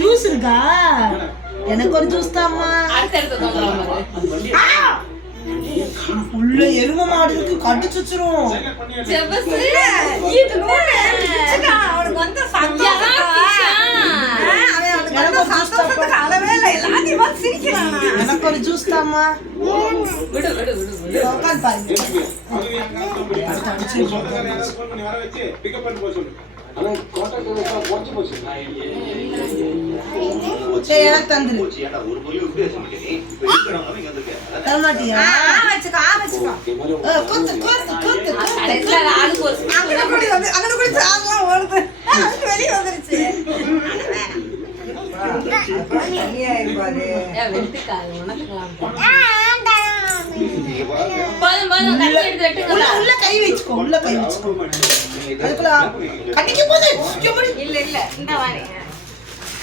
Juice இருக்கா? எனக்கு ஒரு ஜூஸ் தாம்மா. உள்ள எருமை மாடு இருக்கு, கடிச்சு வச்சிரும். எனக்கு ஒரு ஜூஸ் தாம்மா. எனக்கு தந்துரு. தரமாட்டியா? உள்ள கை வச்சுக்கோ, உள்ள கை வச்சுக்கோ. அதுக்குள்ள கட்டிக்க போது இல்ல இல்ல இந்த வாரி